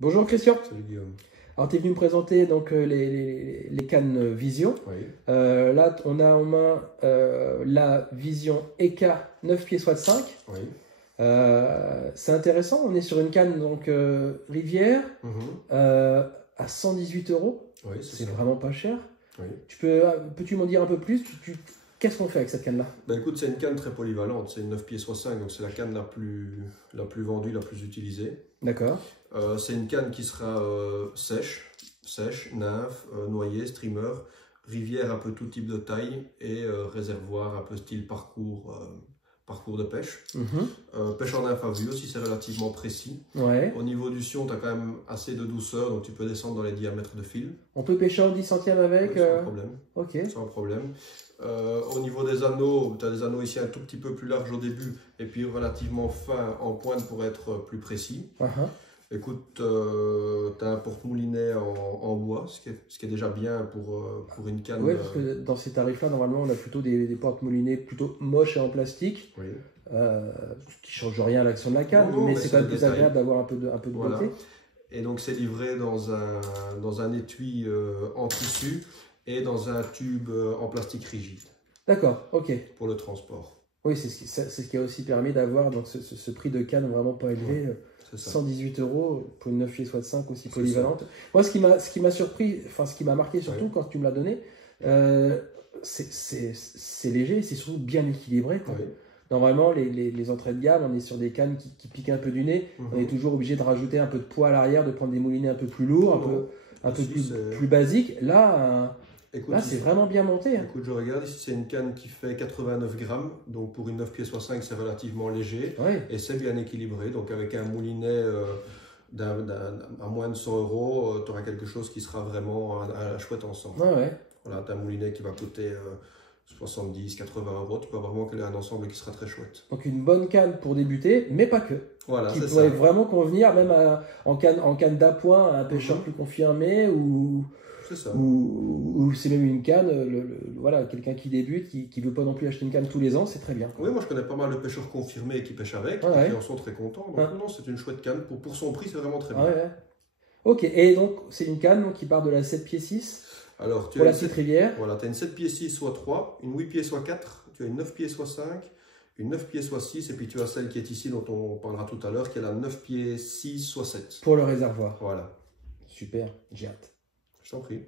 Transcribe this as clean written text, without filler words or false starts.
Bonjour Christian. Salut Guillaume. Alors tu es venu me présenter donc, les cannes Vision. Oui. Là on a en main la Vision EK 9 pieds SWAT 5. Oui. C'est intéressant, on est sur une canne donc, Rivière à 118 €. Oui, c'est vraiment pas cher. Oui. Peux-tu m'en dire un peu plus? Qu'est-ce qu'on fait avec cette canne-là? Ben écoute, c'est une canne très polyvalente, c'est une 9 pieds 65, donc c'est la canne la plus vendue, la plus utilisée. D'accord. C'est une canne qui sera sèche, nymphe, noyer, streamer, rivière un peu tout type de taille et réservoir un peu style parcours de pêche. Pêche en nymphe à vue aussi, c'est relativement précis. Ouais. Au niveau du sion, tu as quand même assez de douceur, donc tu peux descendre dans les diamètres de fil. On peut pêcher en 10 centièmes avec? Oui, sans problème. Ok. Sans problème. Au niveau des anneaux, tu as des anneaux ici un tout petit peu plus larges au début et puis relativement fins en pointe pour être plus précis. Écoute, tu as un porte-moulinet en bois, ce qui est déjà bien pour une canne. Oui, parce que dans ces tarifs-là, normalement, on a plutôt des porte-moulinets plutôt moches et en plastique, Oui. qui ne changent rien à l'action de la canne, mais c'est quand même plus agréable d'avoir un peu de voilà. beauté. Et donc, c'est livré dans un étui en tissu et dans un tube en plastique rigide. D'accord, ok. Pour le transport. Oui, c'est ce qui a aussi permis d'avoir ce prix de canne vraiment pas élevé. Ouais. 118 € pour une 9 pieds SWAT 5 aussi polyvalente. Moi, ce qui m'a surpris, enfin ce qui m'a marqué surtout quand tu me l'as donné, c'est léger, c'est surtout bien équilibré. Quoi. Normalement, les entrées de gamme, on est sur des cannes qui piquent un peu du nez. On est toujours obligé de rajouter un peu de poids à l'arrière, de prendre des moulinets un peu plus lourds, un peu plus basiques. Là, c'est vraiment bien monté. Écoute, je regarde ici, c'est une canne qui fait 89 grammes. Donc pour une 9 pieds 65, c'est relativement léger. Et c'est bien équilibré. Donc avec un moulinet à moins de 100 €, tu auras quelque chose qui sera vraiment un chouette ensemble. Voilà, tu as un moulinet qui va coûter 70, 80 €. Tu peux vraiment créer un ensemble qui sera très chouette. Donc une bonne canne pour débuter, mais pas que. Voilà, qui pourrait vraiment convenir même en canne d'appoint à un pêcheur plus confirmé ou c'est même une canne, voilà, quelqu'un qui débute, qui ne veut pas non plus acheter une canne tous les ans, c'est très bien. Oui, moi je connais pas mal de pêcheurs confirmés qui pêchent avec, et qui en sont très contents. Donc non, c'est une chouette canne. Pour son prix, c'est vraiment très bien. Ok, et donc c'est une canne donc, qui part de la 7 pieds 6 Alors, tu pour as la petite rivière. Voilà, tu as une 7 pieds 6 soit 3, une 8 pieds soit 4, tu as une 9 pieds soit 5, une 9 pieds soit 6, et puis tu as celle qui est ici, dont on parlera tout à l'heure, qui est la 9 pieds 6 soit 7. Pour le réservoir. Voilà. Super, j'ai hâte. Je t'en prie.